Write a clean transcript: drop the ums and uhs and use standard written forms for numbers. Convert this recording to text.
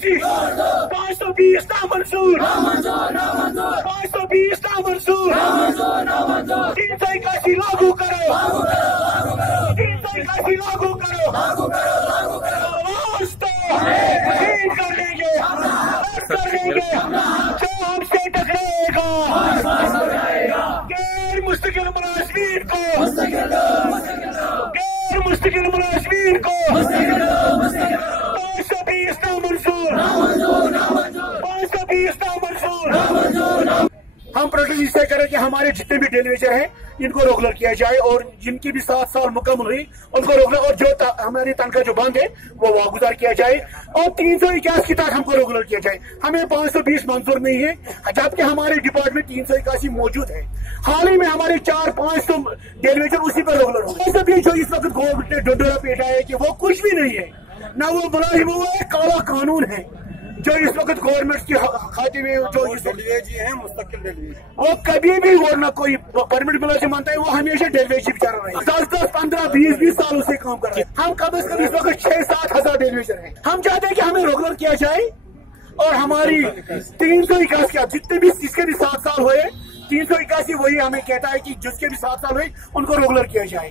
कोशिश 520 नामंजूर 520 नामंजूर 381 लागू करो 381 लागू करो आवाज दो ठीक कर देंगे जो हमसे टकराएगा गैर मुस्तकिल मुलाजिमीन को गैर मुस्तकिल मुलाजिमीन को 520 नामंजूर 520 नामंजूर। हम प्रोटेस्ट इससे करें कि हमारे जितने भी डेलीवेजर हैं इनको रेगुलर किया जाए और जिनकी भी 7 साल मुकम्मल हुई उनको रेगुलर और जो हमारी तनख्वाह जो बंद है वो वागुजार किया जाए और 381 की तक हमको रेगुलर किया जाए। हमें 520 मंजूर नहीं है जबकि हमारे डिपार्टमेंट 381 मौजूद है। हाल ही में हमारे 400-500 डेलीवेजर उसी पर रेगुलर हो गए। सभी जो इस वक्त गवर्नमेंट ने डंडोरा पेटा है कि वो कुछ भी नहीं है, ना वो मुलाजिम हुआ है, काला कानून है जो इस वक्त गवर्नमेंट की खाते में जो डेलीवेजी है मुस्तकिल डेलीवेजी, वो कभी भी और ना कोई परमानेंट मुलाजिम मानता है, वो हमेशा डेलीवेजी चल रहे हैं। 10-10, 15, 20 साल से काम कर रहे हैं। हम कम से कम इस वक्त 6-7 हजार डेलीवेजर हैं। हम चाहते हैं कि हमें रेगुलर किया जाए और हमारी 381 जितने भी जिसके भी 7 साल हुए 381 वही हमें कहता है कि जिसके भी 7 साल हुए उनको रेगुलर किया जाए।